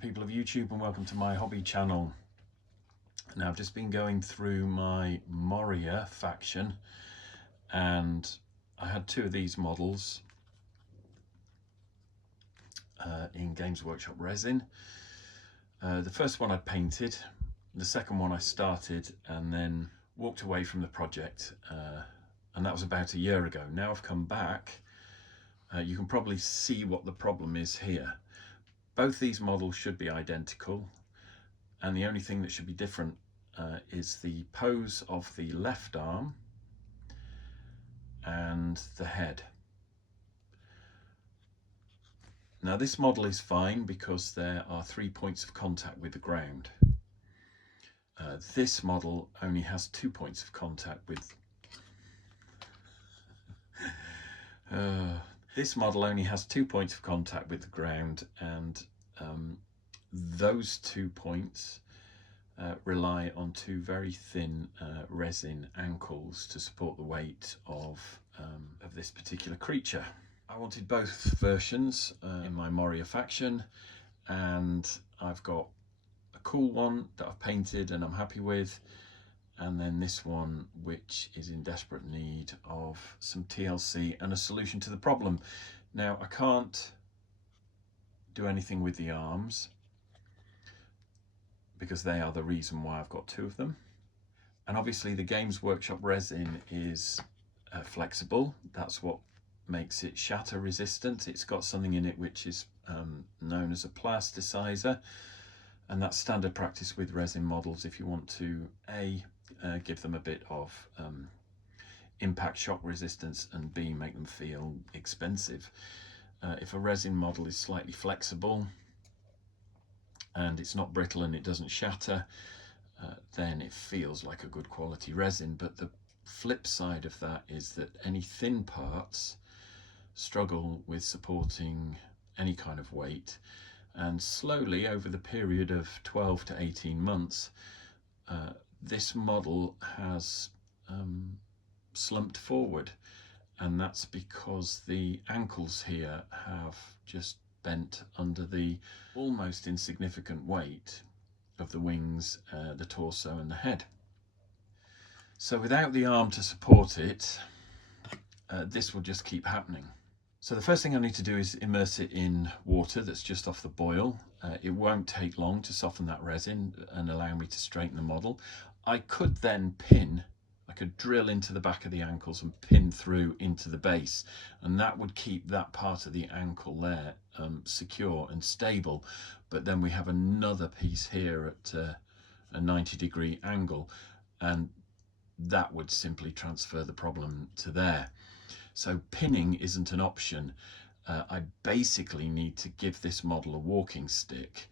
good people of YouTube, and welcome to my hobby channel. Now, I've just been going through my Moria faction, and I had two of these models in Games Workshop resin. The first one I painted, the second one I started and then walked away from the project, and that was about a year ago. Now I've come back. You can probably see what the problem is here. Both these models should be identical, and the only thing that should be different is the pose of the left arm and the head. Now this model is fine because there are 3 points of contact with the ground. This model only has 2 points of contact with this model only has 2 points of contact with the ground, and those 2 points rely on two very thin resin ankles to support the weight of this particular creature. I wanted both versions in my Moria faction, and I've got a cool one that I've painted and I'm happy with, and then this one which is in desperate need of some TLC and a solution to the problem. Now, I can't do anything with the arms because they are the reason why I've got two of them. And obviously the Games Workshop resin is flexible. That's what makes it shatter resistant. It's got something in it which is known as a plasticizer, and that's standard practice with resin models if you want to give them a bit of impact shock resistance, and B, make them feel expensive. If a resin model is slightly flexible and it's not brittle and it doesn't shatter, then it feels like a good quality resin. But the flip side of that is that any thin parts struggle with supporting any kind of weight, and slowly over the period of 12 to 18 months this model has slumped forward, and that's because the ankles here have just bent under the almost insignificant weight of the wings, the torso and the head. So without the arm to support it, this will just keep happening. So the first thing I need to do is immerse it in water that's just off the boil. It won't take long to soften that resin and allow me to straighten the model. I could then I could drill into the back of the ankles and pin through into the base, and that would keep that part of the ankle there secure and stable. But then we have another piece here at a 90-degree angle, and that would simply transfer the problem to there. So pinning isn't an option. I basically need to give this model a walking stick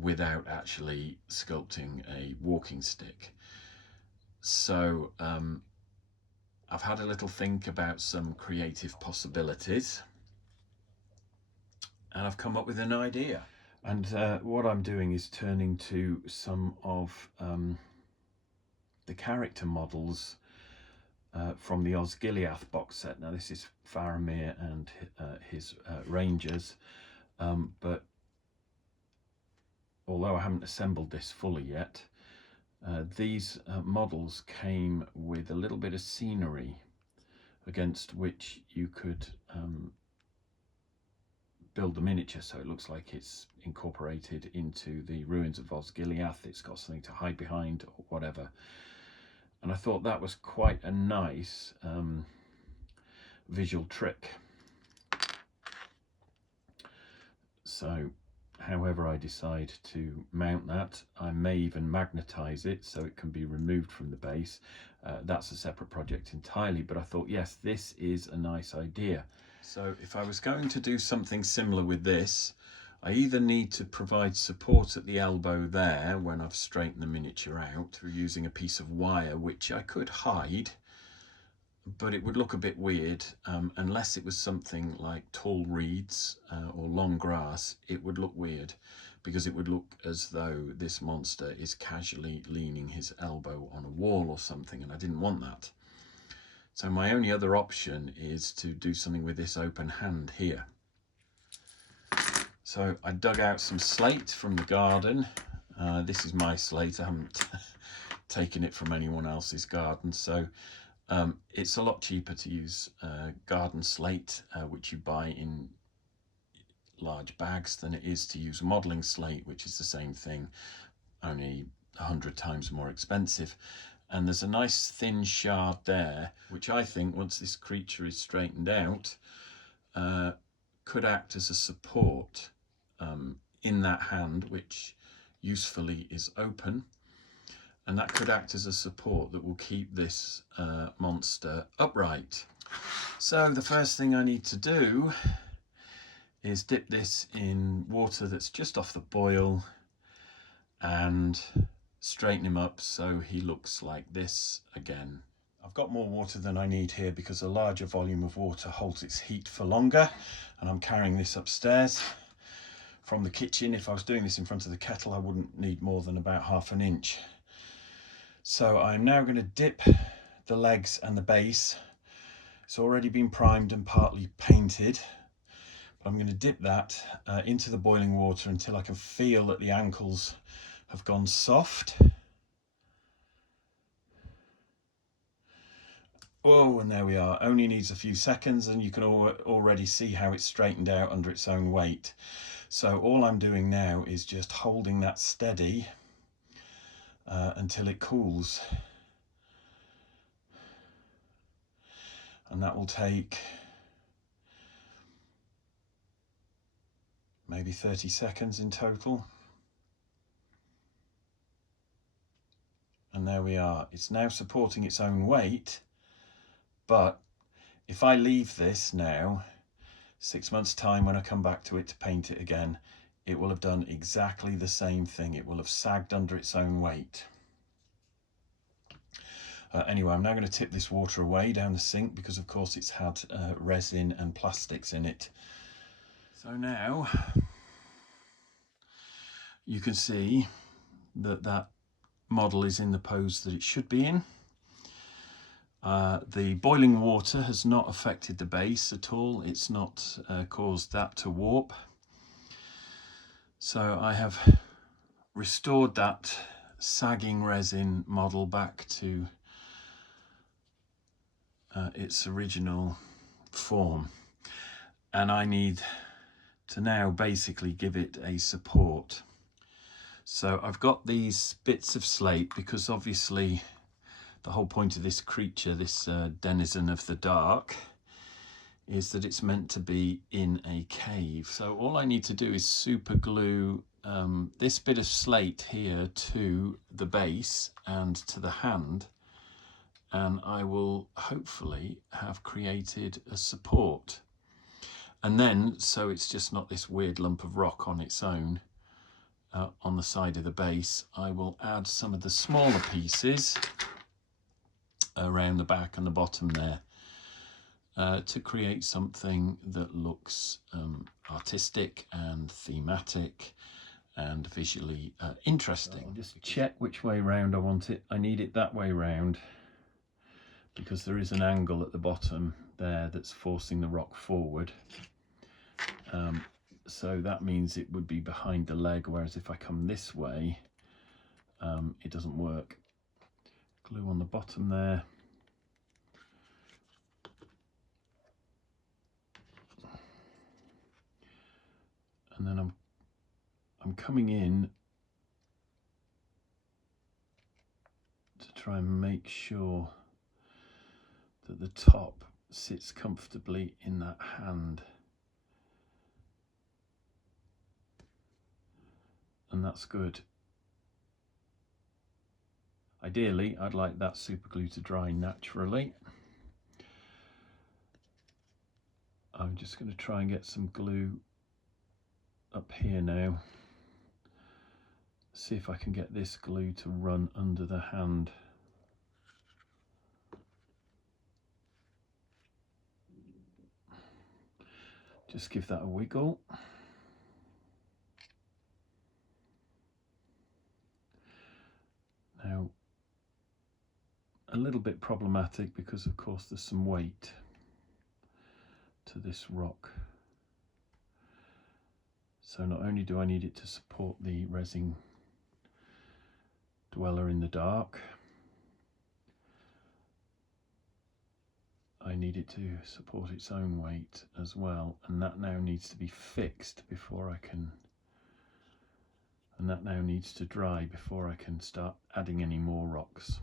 without actually sculpting a walking stick. So I've had a little think about some creative possibilities, and I've come up with an idea. And what I'm doing is turning to some of the character models from the Osgiliath box set. Now this is Faramir and his Rangers, but although I haven't assembled this fully yet, these models came with a little bit of scenery against which you could build the miniature, so it looks like it's incorporated into the ruins of Osgiliath. It's got something to hide behind or whatever. And I thought that was quite a nice visual trick. So however I decide to mount that, I may even magnetize it so it can be removed from the base. That's a separate project entirely, but I thought, yes, this is a nice idea. So if I was going to do something similar with this, I either need to provide support at the elbow there when I've straightened the miniature out through using a piece of wire, which I could hide, but it would look a bit weird unless it was something like tall reeds or long grass. It would look weird because it would look as though this monster is casually leaning his elbow on a wall or something, and I didn't want that. So my only other option is to do something with this open hand here. So I dug out some slate from the garden. This is my slate. I haven't taken it from anyone else's garden. So it's a lot cheaper to use garden slate, which you buy in large bags, than it is to use modelling slate, which is the same thing, only 100 times more expensive. And there's a nice thin shard there, which I think, once this creature is straightened out, could act as a support in that hand, which usefully is open. And that could act as a support that will keep this monster upright. So the first thing I need to do is dip this in water that's just off the boil and straighten him up so he looks like this again. I've got more water than I need here because a larger volume of water holds its heat for longer, and I'm carrying this upstairs from the kitchen. If I was doing this in front of the kettle, I wouldn't need more than about ½ an inch. So I'm now going to dip the legs and the base. It's already been primed and partly painted. I'm going to dip that into the boiling water until I can feel that the ankles have gone soft. Oh, and there we are. Only needs a few seconds, and you can already see how it's straightened out under its own weight. So all I'm doing now is just holding that steady until it cools. And that will take maybe 30 seconds in total. And there we are. It's now supporting its own weight, but if I leave this now, 6 months' time when I come back to it to paint it again, it will have done exactly the same thing. It will have sagged under its own weight. Anyway, I'm now going to tip this water away down the sink because of course it's had resin and plastics in it. So now you can see that that model is in the pose that it should be in. The boiling water has not affected the base at all. It's not caused that to warp. So I have restored that sagging resin model back to its original form, and I need to now basically give it a support. So I've got these bits of slate because obviously the whole point of this creature, this denizen of the dark, is that it's meant to be in a cave. So all I need to do is super glue this bit of slate here to the base and to the hand, and I will hopefully have created a support. And then, so it's just not this weird lump of rock on its own on the side of the base, I will add some of the smaller pieces around the back and the bottom there to create something that looks artistic and thematic and visually interesting. I'll just check which way round I want it. I need it that way round because there is an angle at the bottom there that's forcing the rock forward. So that means it would be behind the leg, whereas if I come this way, it doesn't work. Glue on the bottom there. And then I'm coming in to try and make sure that the top sits comfortably in that hand. And that's good. Ideally, I'd like that super glue to dry naturally. I'm just going to try and get some glue up here now. See if I can get this glue to run under the hand. Just give that a wiggle. Now, a little bit problematic because of course there's some weight to this rock. So not only do I need it to support the resin dweller in the dark, I need it to support its own weight as well, and that now needs to be fixed before I can, and that now needs to dry before I can start adding any more rocks.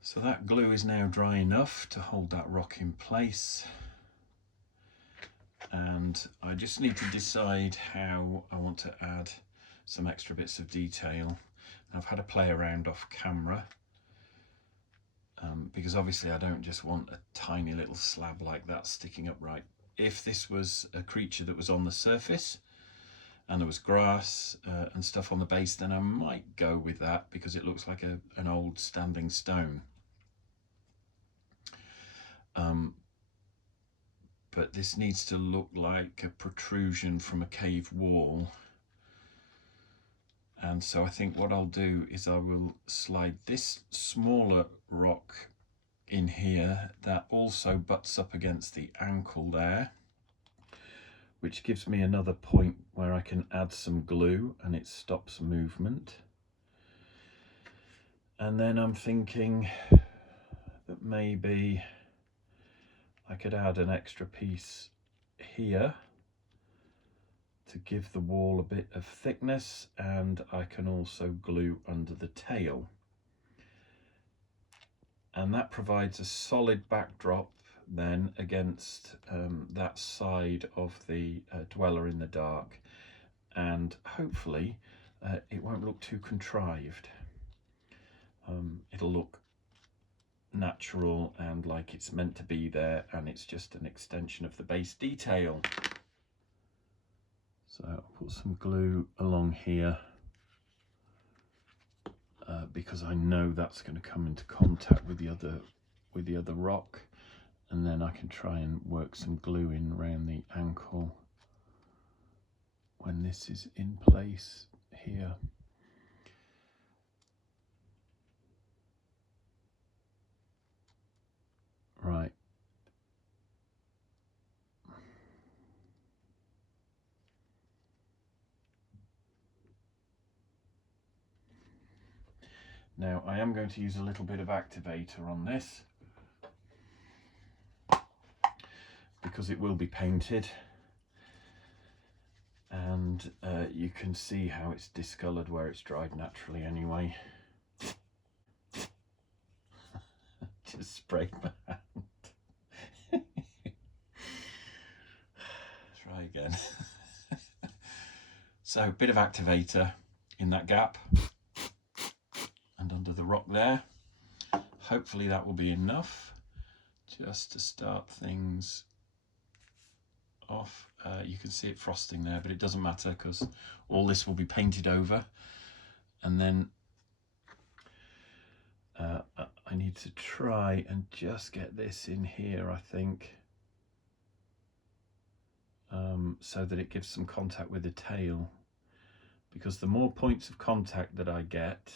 So that glue is now dry enough to hold that rock in place, and I just need to decide how I want to add some extra bits of detail. I've had a play around off camera because obviously I don't just want a tiny little slab like that sticking up right. If this was a creature that was on the surface and there was grass and stuff on the base, then I might go with that because it looks like an old standing stone. But this needs to look like a protrusion from a cave wall. And so I think what I'll do is I will slide this smaller rock in here that also butts up against the ankle there, which gives me another point where I can add some glue and it stops movement. And then I'm thinking that maybe I could add an extra piece here to give the wall a bit of thickness, and I can also glue under the tail. And that provides a solid backdrop then against that side of the dweller in the dark, and hopefully it won't look too contrived. It'll look natural and like it's meant to be there, and it's just an extension of the base detail. So I'll put some glue along here because I know that's going to come into contact with the other rock, and then I can try and work some glue in around the ankle when this is in place here. Right. Now I am going to use a little bit of activator on this because it will be painted, and you can see how it's discoloured where it's dried naturally anyway. Just sprayed my hand. Try again. So a bit of activator in that gap and under the rock there. Hopefully that will be enough just to start things off. You can see it frosting there, but it doesn't matter because all this will be painted over. And then I need to try and just get this in here, I think, so that it gives some contact with the tail, because the more points of contact that I get,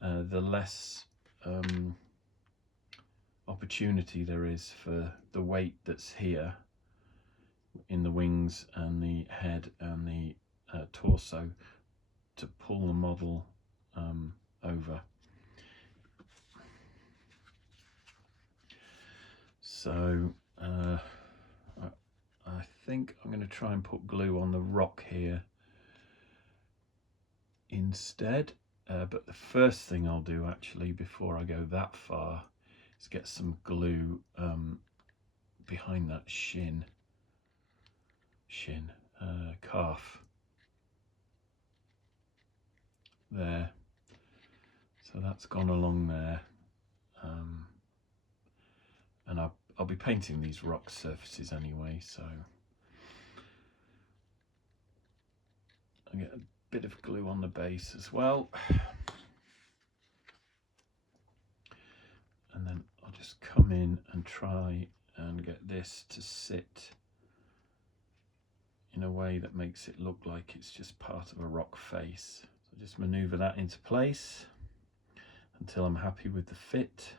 the less opportunity there is for the weight that's here in the wings and the head and the torso to pull the model over. So I think I'm going to try and put glue on the rock here instead, but the first thing I'll do actually before I go that far is get some glue behind that calf there. So that's gone along there, and I'll be painting these rock surfaces anyway, so I'll get a bit of glue on the base as well, and then I'll just come in and try and get this to sit in a way that makes it look like it's just part of a rock face. So just maneuver that into place until I'm happy with the fit.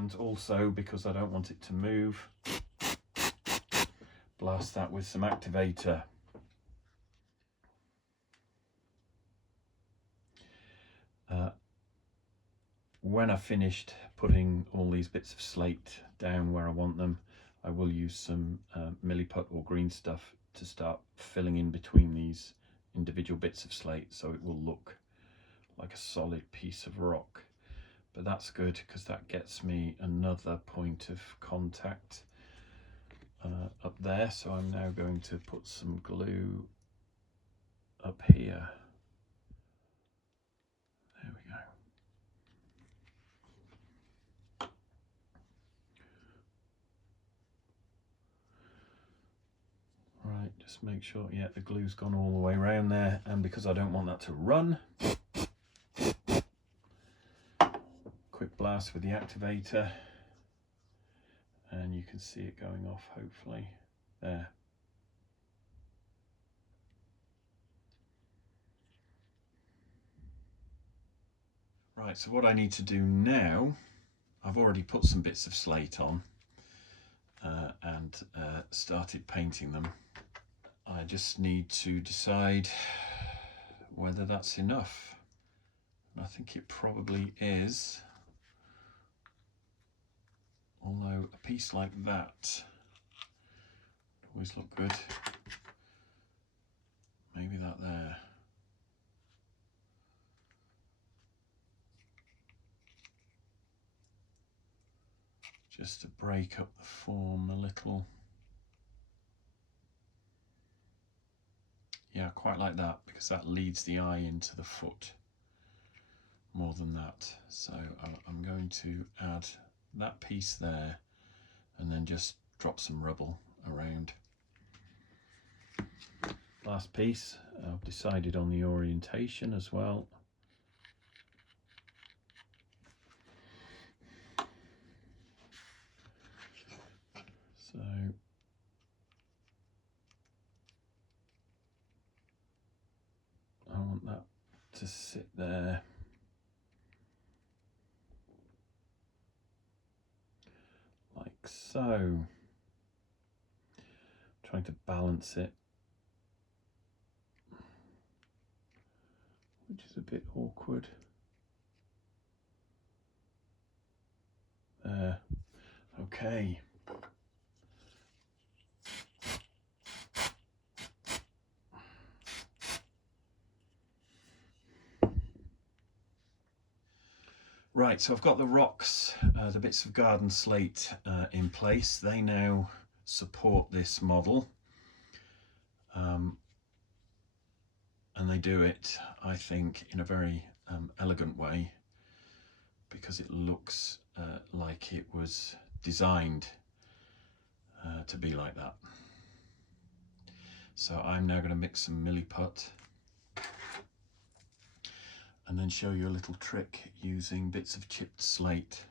and also because I don't want it to move, blast that with some activator. When I've finished putting all these bits of slate down where I want them, I will use some Milliput or green stuff to start filling in between these individual bits of slate, so it will look like a solid piece of rock. But that's good because that gets me another point of contact up there. So I'm now going to put some glue up here. There we go. Right, just make sure, yeah, the glue's gone all the way around there, and because I don't want that to run, quick blast with the activator, and you can see it going off, hopefully, there. Right, so what I need to do now, I've already put some bits of slate on and started painting them. I just need to decide whether that's enough. And I think it probably is. Although a piece like that always look good. Maybe that there. Just to break up the form a little. Yeah, I quite like that because that leads the eye into the foot more than that. So I'm going to add that piece there and then just drop some rubble around. Last piece, I've decided on the orientation as well. So I want that to sit there. Like so. Trying to balance it, which is a bit awkward. There. Okay. Right, so I've got the rocks, the bits of garden slate in place. They now support this model. And they do it, I think, in a very elegant way because it looks like it was designed to be like that. So I'm now going to mix some Milliput and then show you a little trick using bits of chipped slate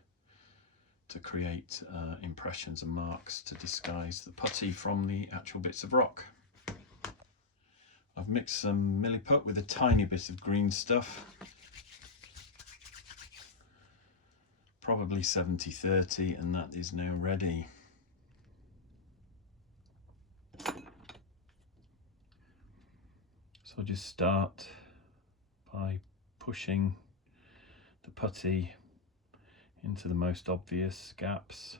to create impressions and marks to disguise the putty from the actual bits of rock. I've mixed some Milliput with a tiny bit of green stuff, probably 70-30, and that is now ready. So I'll just start by pushing the putty into the most obvious gaps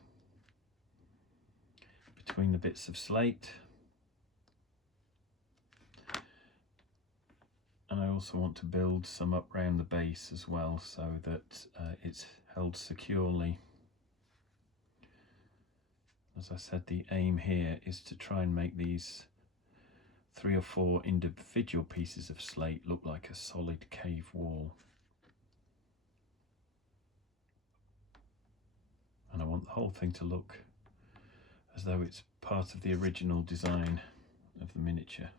between the bits of slate. And I also want to build some up round the base as well so that it's held securely. As I said, the aim here is to try and make these 3 or 4 individual pieces of slate look like a solid cave wall. And I want the whole thing to look as though it's part of the original design of the miniature.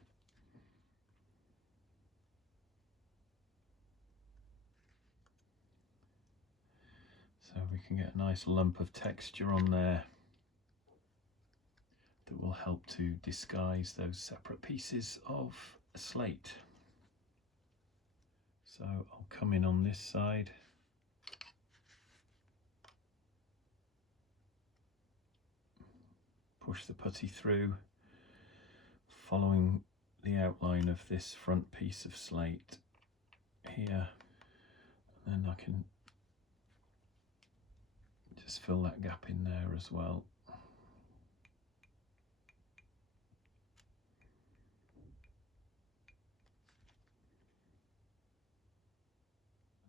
So we can get a nice lump of texture on there that will help to disguise those separate pieces of slate. So I'll come in on this side. push the putty through, following the outline of this front piece of slate here, and then I can just fill that gap in there as well.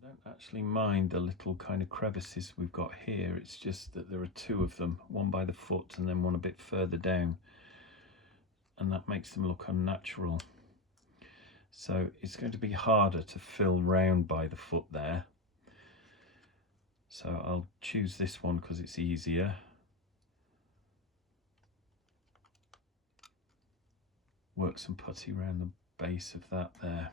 I don't actually mind the little kind of crevices we've got here, it's just that there are two of them, one by the foot and then one a bit further down, and that makes them look unnatural. So it's going to be harder to fill round by the foot there. So I'll choose this one because it's easier. Work some putty around the base of that there.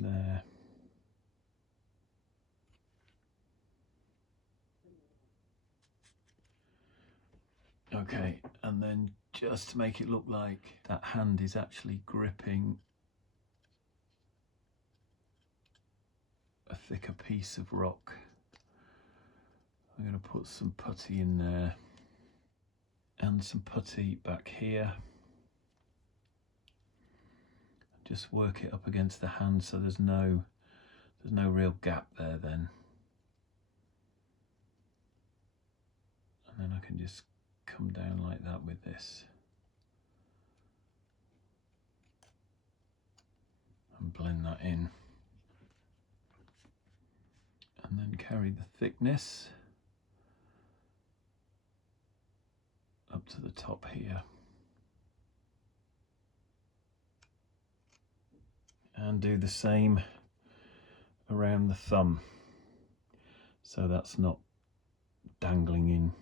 There. Okay, and then just to make it look like that hand is actually gripping a thicker piece of rock, I'm going to put some putty in there and some putty back here. Just work it up against the hand so there's no real gap there then. And then I can just come down like that with this. And blend that in. And then carry the thickness up to the top here. And do the same around the thumb, so that's not dangling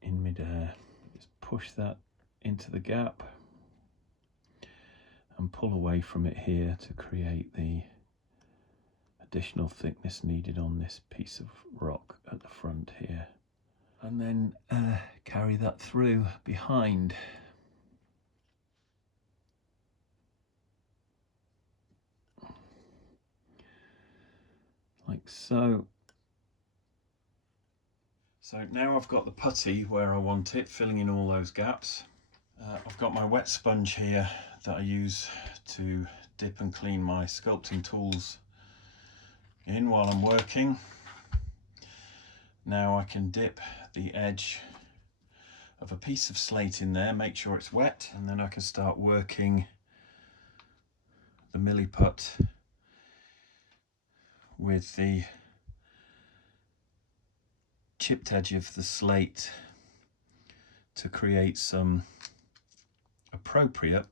in midair. Just push that into the gap and pull away from it here to create the additional thickness needed on this piece of rock at the front here. And then carry that through behind. Like so. So now I've got the putty where I want it, filling in all those gaps. I've got my wet sponge here that I use to dip and clean my sculpting tools in while I'm working. Now I can dip the edge of a piece of slate in there, make sure it's wet, and then I can start working the Milliput with the chipped edge of the slate to create some appropriate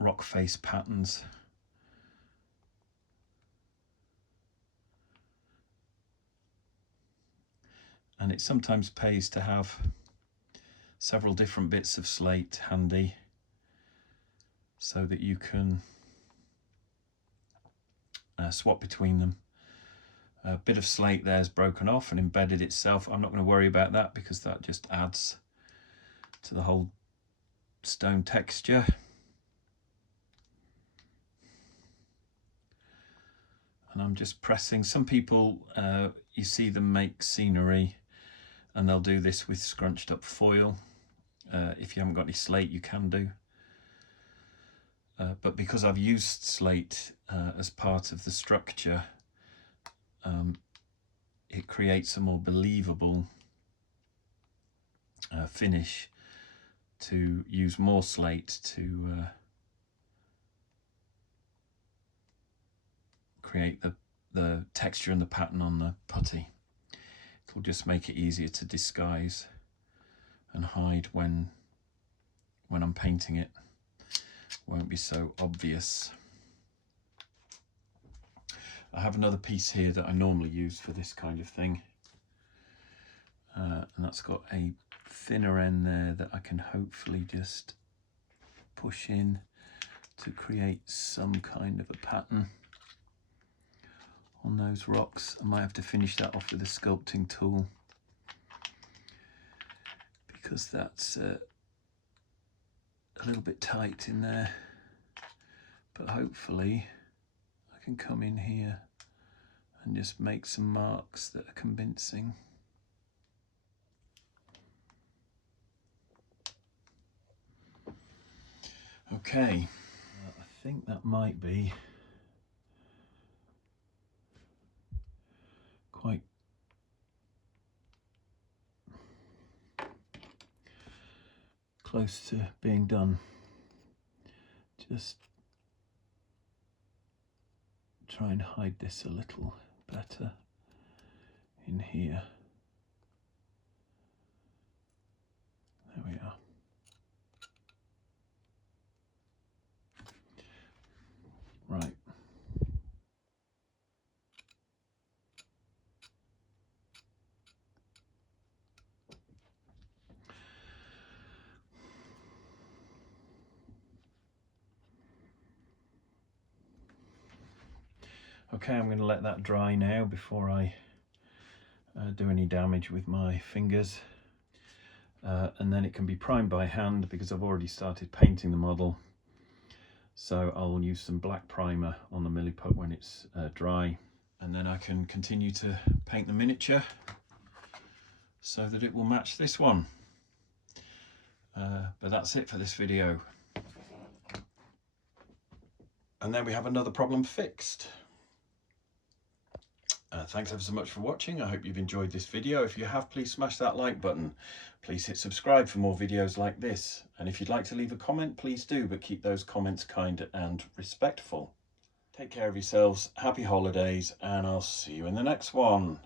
rock face patterns. And it sometimes pays to have several different bits of slate handy so that you can swap between them. A bit of slate there's broken off and embedded itself. I'm not going to worry about that because that just adds to the whole stone texture. And I'm just pressing. Some people, you see them make scenery and they'll do this with scrunched up foil. If you haven't got any slate, you can do. But because I've used slate as part of the structure, it creates a more believable finish to use more slate to create the texture and the pattern on the putty. It'll just make it easier to disguise and hide when I'm painting it. Won't be so obvious. I have another piece here that I normally use for this kind of thing, and that's got a thinner end there that I can hopefully just push in to create some kind of a pattern on those rocks. I might have to finish that off with a sculpting tool because that's a little bit tight in there, but hopefully I can come in here and just make some marks that are convincing. Okay, I think that might be quite close to being done. Just try and hide this a little better in here. There we are. Right. Okay, I'm going to let that dry now before I do any damage with my fingers. And then it can be primed by hand because I've already started painting the model. So I'll use some black primer on the Milliput when it's dry, and then I can continue to paint the miniature so that it will match this one. But that's it for this video. And then we have another problem fixed. Thanks ever so much for watching. I hope you've enjoyed this video. If you have, please smash that like button. Please hit subscribe for more videos like this. And if you'd like to leave a comment, please do, but keep those comments kind and respectful. Take care of yourselves, happy holidays, and I'll see you in the next one.